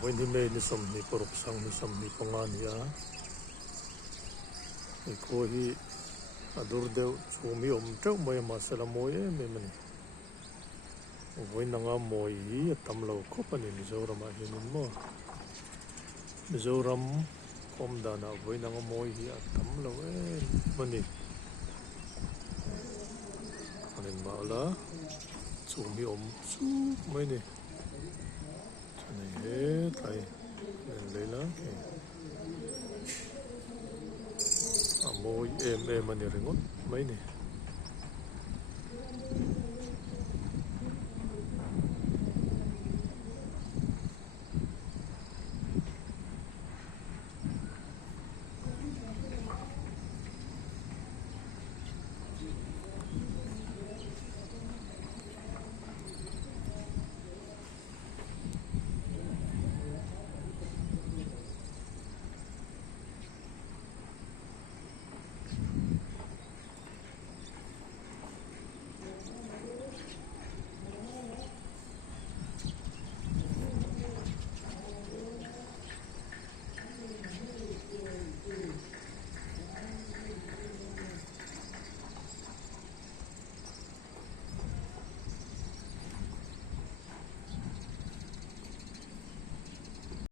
với ni mê ni som ni porok sang ni som ni pangan ya ni ko hi adur deu chumi trâu mai mà sẽ là mồi em mani với nanga mồi hi tam lo ko pani Mizoram a hin mo Mizoram kom dana với nanga mồi hi tam lo mani anin ma la chumi chu mai ni chane he tai nen leila ke mồi em mani ringot mai ni